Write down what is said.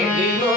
can't do